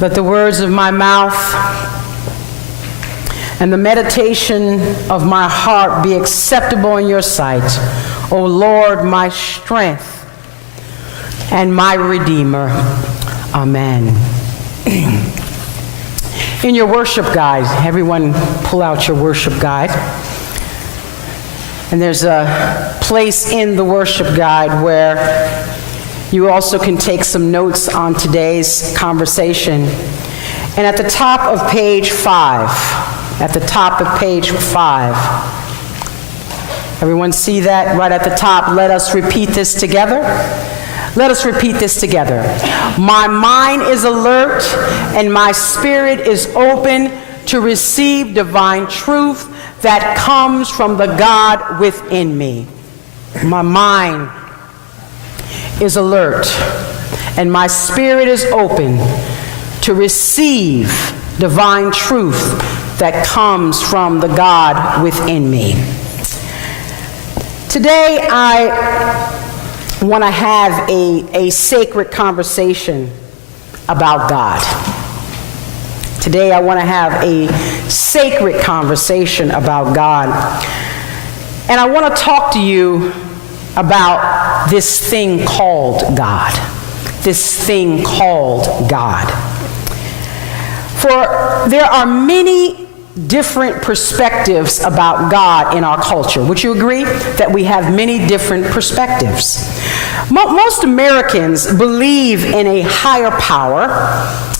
Let the words of my mouth and the meditation of my heart be acceptable in your sight, O Lord, my strength and my Redeemer. Amen. In your worship guide, everyone pull out your worship guide. And there's a place in the worship guide where you also can take some notes on today's conversation. And at the top of page 5, everyone see that right at the top? Let us repeat this together. Let us repeat this together. My mind is alert and my spirit is open to receive divine truth that comes from the God within me. My mind is alert and my spirit is open to receive divine truth that comes from the God within me. Today I want to have a sacred conversation about God. Today I want to have a sacred conversation about God. And I want to talk to you about this thing called God. This thing called God. For there are many different perspectives about God in our culture. Would you agree that we have many different perspectives? Most Americans believe in a higher power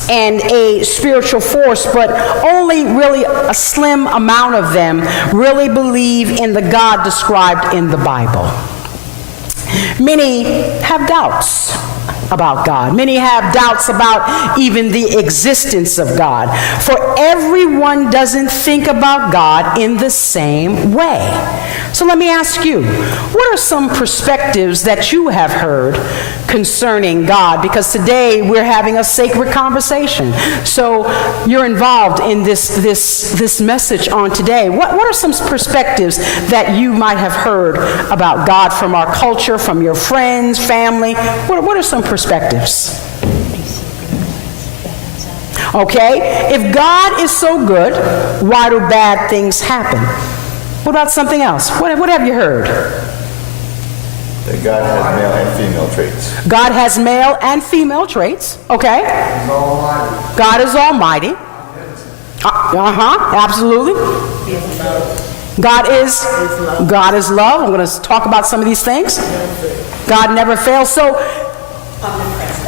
and a spiritual force, but only really a slim amount of them really believe in the God described in the Bible. Many have doubts about God. Many have doubts about even the existence of God. For everyone doesn't think about God in the same way. So let me ask you, what are some perspectives that you have heard concerning God? Because today we're having a sacred conversation. So you're involved in this message on today. What are some perspectives that you might have heard about God from our culture, from your friends, family? What are some perspectives? Okay, if God is so good, why do bad things happen? What about something else? What have you heard? That God has male and female traits. God has male and female traits. Okay. God is almighty. Absolutely. God is love. I'm going to talk about some of these things. God never fails. So,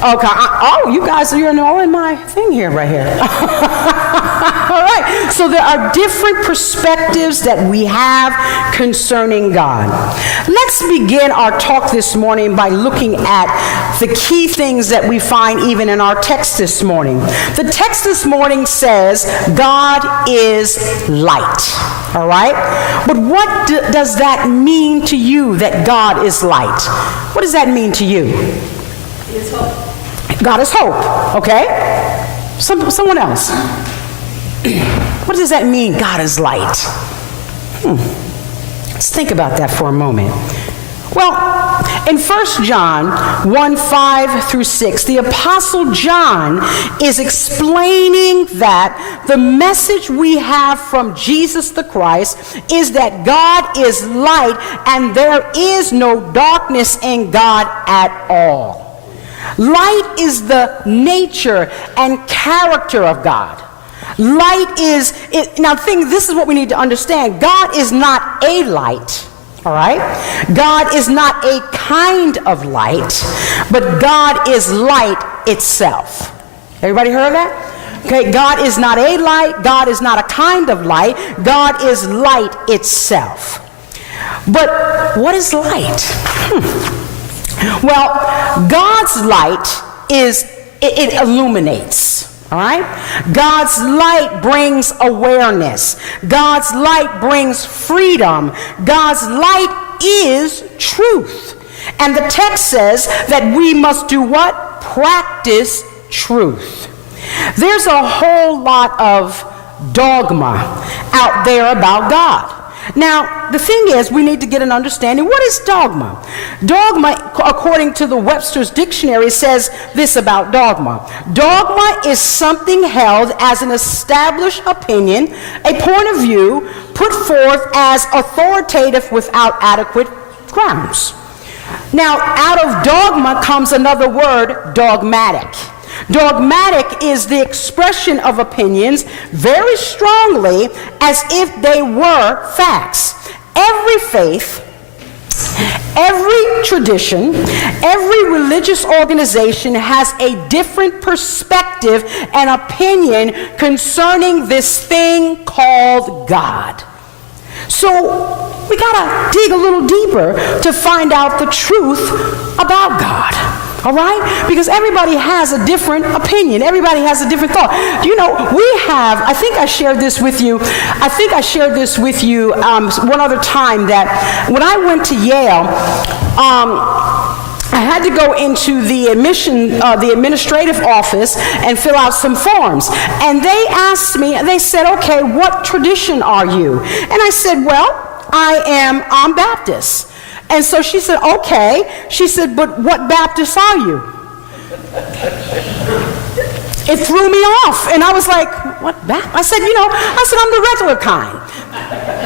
okay. You guys, you're all in my thing here, right here. All right. So there are different perspectives that we have concerning God. Let's begin our talk this morning by looking at the key things that we find even in our text this morning. The text this morning says God is light. All right? But what does that mean to you, that God is light? What does that mean to you? God is hope, okay? Someone else. What does that mean, God is light? Let's think about that for a moment. Well, in 1 John 1:5-6, the Apostle John is explaining that the message we have from Jesus the Christ is that God is light and there is no darkness in God at all. Light is the nature and character of God. Light is, this is what we need to understand. God is not a light, all right? God is not a kind of light, but God is light itself. Everybody heard that? Okay, God is not a light. God is not a kind of light. God is light itself. But what is light? Well, God's light it illuminates, all right? God's light brings awareness. God's light brings freedom. God's light is truth. And the text says that we must do what? Practice truth. There's a whole lot of dogma out there about God. Now, the thing is, we need to get an understanding. What is dogma? Dogma, according to the Webster's Dictionary, says this about dogma. Dogma is something held as an established opinion, a point of view put forth as authoritative without adequate grounds. Now, out of dogma comes another word, dogmatic. Dogmatic is the expression of opinions very strongly as if they were facts. Every faith, every tradition, every religious organization has a different perspective and opinion concerning this thing called God. So we gotta dig a little deeper to find out the truth about God. All right? Because everybody has a different opinion. Everybody has a different thought. You know, I think I shared this with you one other time, that when I went to Yale, I had to go into the administrative office and fill out some forms. And they asked me, they said, okay, what tradition are you? And I said, well, I'm Baptist. And so she said, okay. She said, but what Baptist are you? It threw me off. And I was like, what Baptist? I said, I'm the regular kind.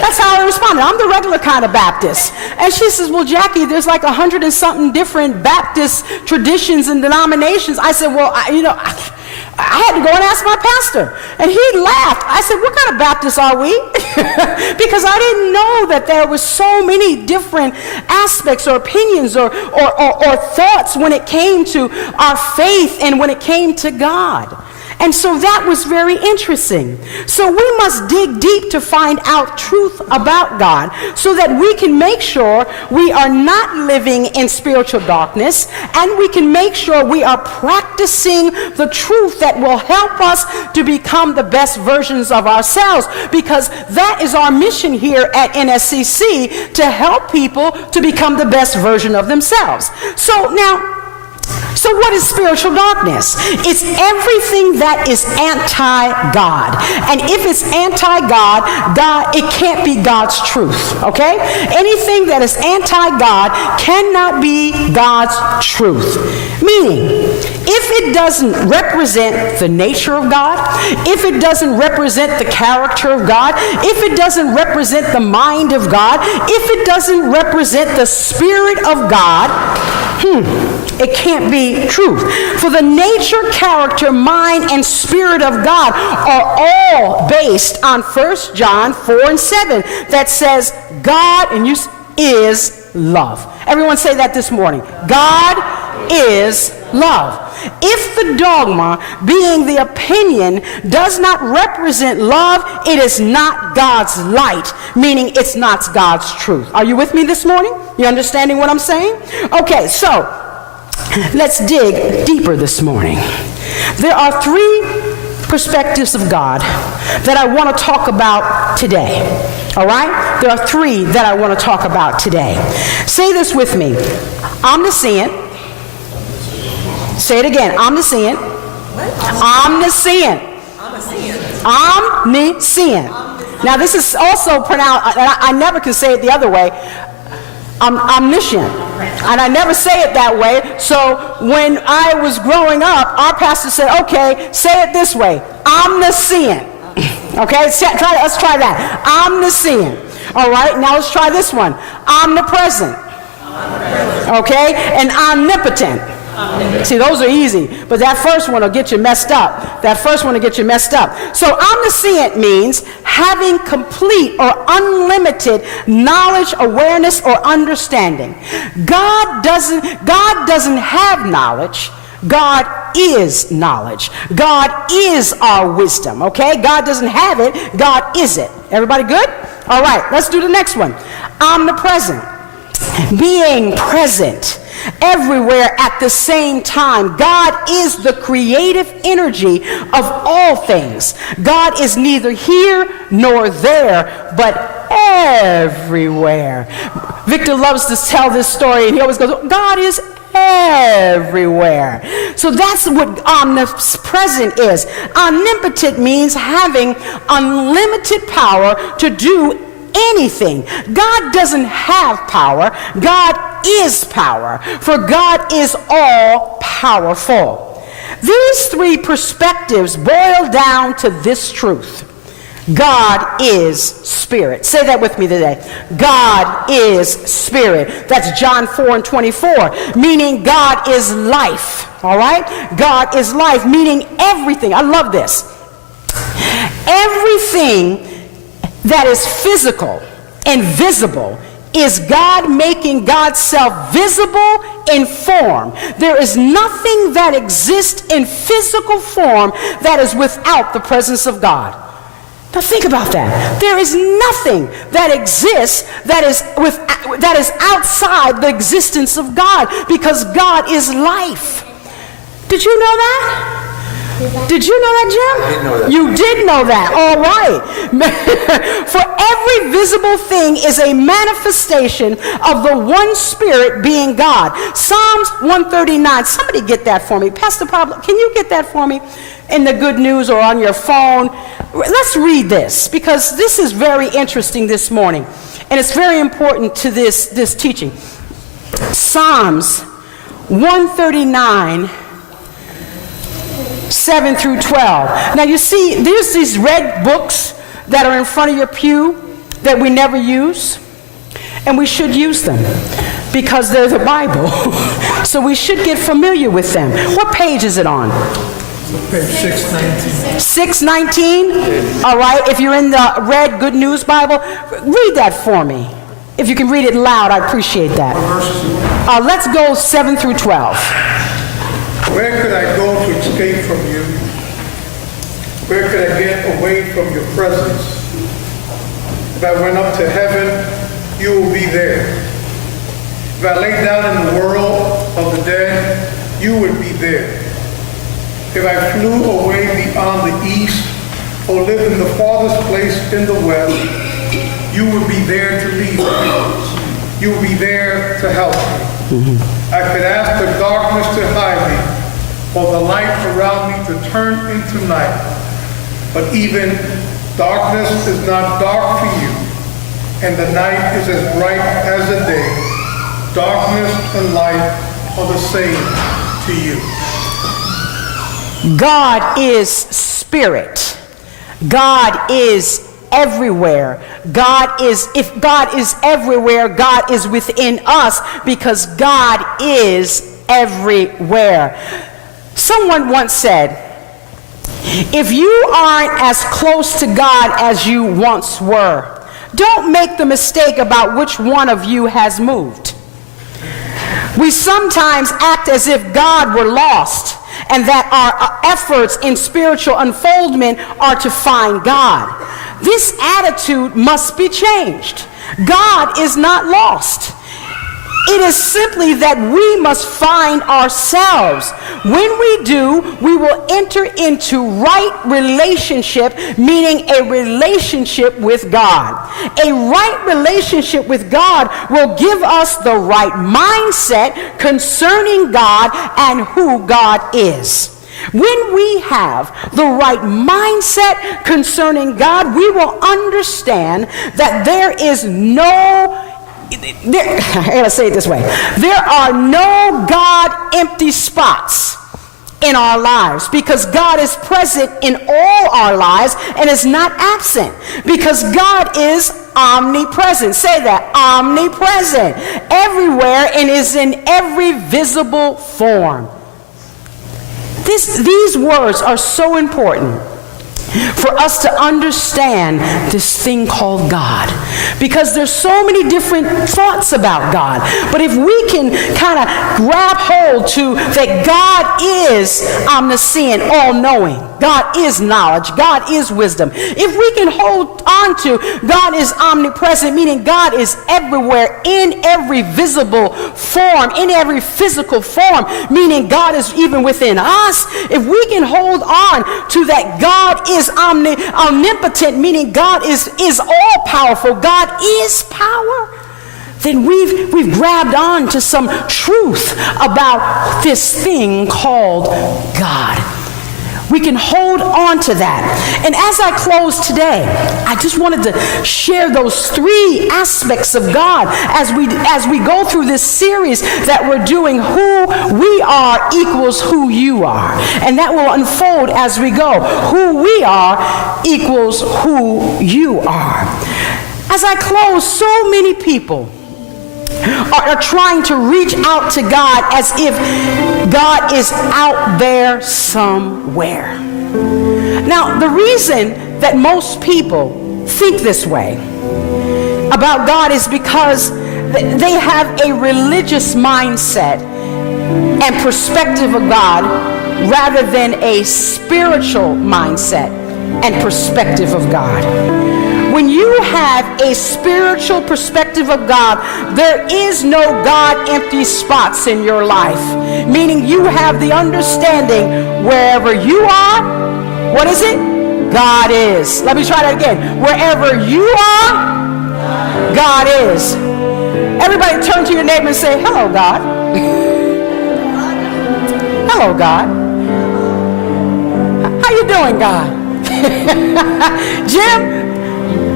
That's how I responded. I'm the regular kind of Baptist. And she says, well, Jackie, there's like 100 and something different Baptist traditions and denominations. I said, well, I had to go and ask my pastor. And he laughed. I said, what kind of Baptists are we? Because I didn't know that there were so many different aspects or opinions or thoughts when it came to our faith and when it came to God. And so that was very interesting. So we must dig deep to find out truth about God so that we can make sure we are not living in spiritual darkness, and we can make sure we are practicing the truth that will help us to become the best versions of ourselves, because that is our mission here at NSCC, to help people to become the best version of themselves. So what is spiritual darkness? It's everything that is anti-God. And if it's anti-God, it can't be God's truth, okay? Anything that is anti-God cannot be God's truth. Meaning, if it doesn't represent the nature of God, if it doesn't represent the character of God, if it doesn't represent the mind of God, if it doesn't represent the Spirit of God, it can't be truth. For the nature, character, mind, and spirit of God are all based on 1 John 4 and 7 that says God is love. Everyone say that this morning. God is love. If the dogma, being the opinion, does not represent love, it is not God's light, meaning it's not God's truth. Are you with me this morning? You understanding what I'm saying? Okay, so let's dig deeper this morning. There are three perspectives of God that I want to talk about today. All right? There are three that I want to talk about today. Say this with me. Omniscient. Say it again. Omniscient. Omniscient. Omniscient. Now this is also pronounced, I never can say it the other way. Omniscient. And I never say it that way. So when I was growing up, our pastor said, okay, say it this way. Omniscient. Okay, let's try that. Omniscient. All right, now let's try this one. Omnipresent. Okay, and omnipotent. See, those are easy, but that first one will get you messed up. So omniscient means having complete or unlimited knowledge, awareness, or understanding. God doesn't have knowledge. God is knowledge. God is our wisdom, okay? God doesn't have it. God is it. Everybody good? All right, let's do the next one. Omnipresent. Being present everywhere at the same time. God is the creative energy of all things. God is neither here nor there, but everywhere. Victor loves to tell this story, and he always goes, God is everywhere. So that's what omnipresent is. Omnipotent means having unlimited power to do anything. God doesn't have power. God is power, for God is all powerful. These three perspectives boil down to this truth: God is spirit. Say that with me today. God is spirit. That's John 4:24, meaning God is life. All right? God is life, meaning everything. I love this. Everything that is physical and visible is God making God's self visible in form. There is nothing that exists in physical form that is without the presence of God. Now think about that. There is nothing that exists that is outside the existence of God, because God is life. Did you know that? Did you know that, Jim? I didn't know that. You did know that. All right. For every visible thing is a manifestation of the one Spirit being God. Psalms 139. Somebody get that for me. Pastor Pablo, can you get that for me in the Good News or on your phone? Let's read this, because this is very interesting this morning, and it's very important to this teaching. Psalms 139, 7 through 12. Now you see, there's these red books that are in front of your pew that we never use, and we should use them because they're the Bible. So we should get familiar with them. What page is it on? Page 619. 619? All right, if you're in the red Good News Bible, read that for me. If you can read it loud, I appreciate that. Let's go 7 through 12. Where could I go to escape from you? Where could I get away from your presence? If I went up to heaven, you will be there. If I lay down in the world of the dead, you would be there. If I flew away beyond the east, or lived in the farthest place in the west, you would be there to lead me. You would be there to help me. I could ask the darkness to hide me, or the light around me to turn into night. But even darkness is not dark to you, and the night is as bright as the day. Darkness and light are the same to you. God is spirit. God is everywhere. If God is everywhere, God is within us, because God is everywhere. Someone once said, if you aren't as close to God as you once were, don't make the mistake about which one of you has moved. We sometimes act as if God were lost, and that our efforts in spiritual unfoldment are to find God. This attitude must be changed. God is not lost. It is simply that we must find ourselves. When we do, we will enter into right relationship, meaning a relationship with God. A right relationship with God will give us the right mindset concerning God and who God is. When we have the right mindset concerning God, we will understand that there is I gotta say it this way. There are no God empty spots in our lives, because God is present in all our lives and is not absent, because God is omnipresent. Say that. Omnipresent. Everywhere, and is in every visible form. These words are so important for us to understand this thing called God, because there's so many different thoughts about God. But if we can kind of grab hold to that God is omniscient, all-knowing, God is knowledge, God is wisdom. If we can hold on to God is omnipresent, meaning God is everywhere in every visible form, in every physical form, meaning God is even within us. If we can hold on to that God is omnipotent, meaning God is all powerful, God is power, then we've grabbed on to some truth about this thing called God. We can hold on to that. And as I close today, I just wanted to share those three aspects of God as we go through this series that we're doing. Who we are equals who you are. And that will unfold as we go. Who we are equals who you are. As I close, so many people are trying to reach out to God as if God is out there somewhere. Now, the reason that most people think this way about God is because they have a religious mindset and perspective of God rather than a spiritual mindset and perspective of God. When you have a spiritual perspective of God, there is no God empty spots in your life. Meaning you have the understanding wherever you are, what is it? God is. Let me try that again. Wherever you are, God is. Everybody turn to your neighbor and say, hello, God. Hello, God. How you doing, God? Jim?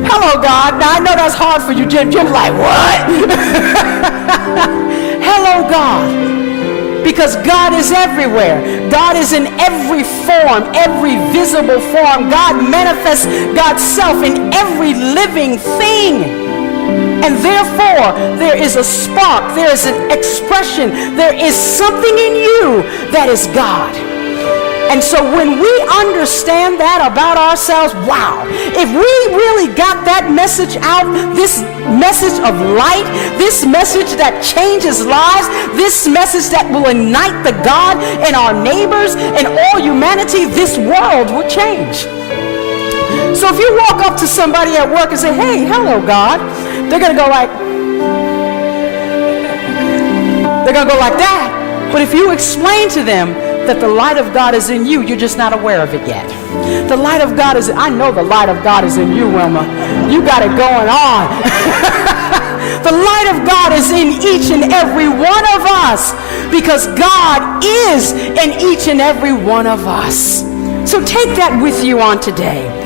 Hello, God. Now, I know that's hard for you, Jim. Jim's like, what? Hello, God. Because God is everywhere. God is in every form, every visible form. God manifests God's self in every living thing. And therefore, there is a spark, there is an expression, there is something in you that is God. And so when we understand that about ourselves, wow, if we really got that message out, this message of light, this message that changes lives, this message that will ignite the God in our neighbors and all humanity, this world will change. So if you walk up to somebody at work and say, hey, hello, God, they're going to go like that. But if you explain to them that the light of God is in you, you're just not aware of it yet. The light of God I know the light of God is in you, Wilma. You got it going on. The light of God is in each and every one of us because God is in each and every one of us. So take that with you on today.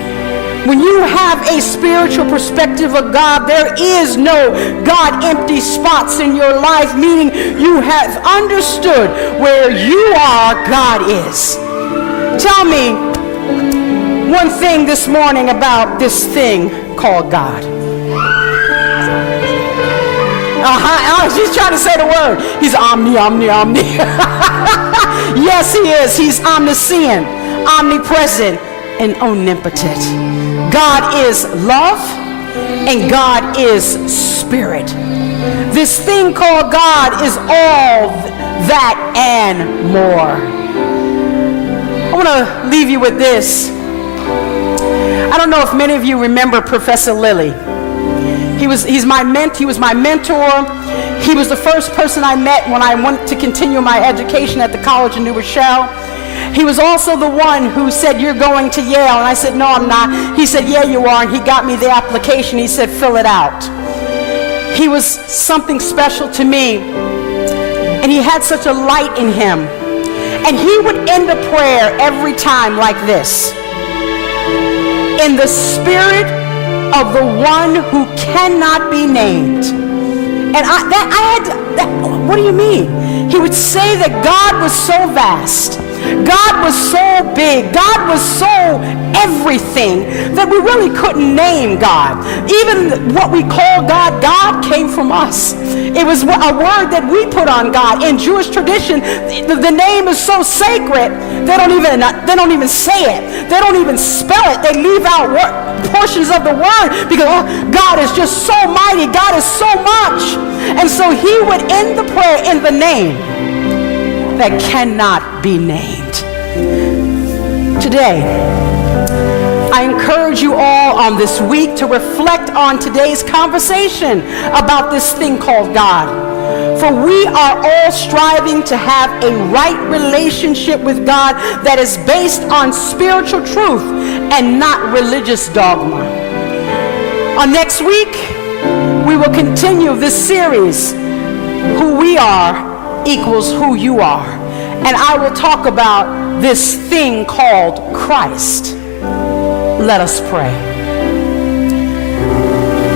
When you have a spiritual perspective of God, there is no God empty spots in your life, meaning you have understood where you are, God is. Tell me one thing this morning about this thing called God. She's trying to say the word. He's omni. Yes, he is. He's omniscient, omnipresent, and omnipotent. God is love and God is spirit. This thing called God is all that and more. I want to leave you with this. I don't know if many of you remember Professor Lilly. He was my mentor. He was the first person I met when I went to continue my education at the college in New Rochelle. He was also the one who said, you're going to Yale. And I said, no, I'm not. He said, yeah, you are. And he got me the application. He said, fill it out. He was something special to me. And he had such a light in him. And he would end a prayer every time like this. In the spirit of the one who cannot be named. And what do you mean? He would say that God was so vast. God was so big. God was so everything that we really couldn't name God. Even what we call God, God came from us. It was a word that we put on God. In Jewish tradition, the name is so sacred, they don't even say it. They don't even spell it. They leave out portions of the word because God is just so mighty. God is so much. And so he would end the prayer in the name that cannot be named. Today, I encourage you all on this week to reflect on today's conversation about this thing called God. For we are all striving to have a right relationship with God that is based on spiritual truth and not religious dogma. On next week, we will continue this series, Who We Are Equals Who You Are. And I will talk about this thing called Christ. Let us pray.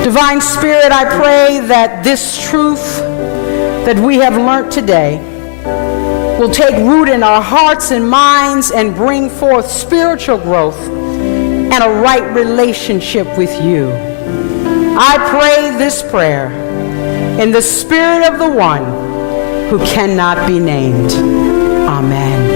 Divine Spirit, I pray that this truth that we have learned today will take root in our hearts and minds and bring forth spiritual growth and a right relationship with you. I pray this prayer in the spirit of the one who cannot be named. Amen.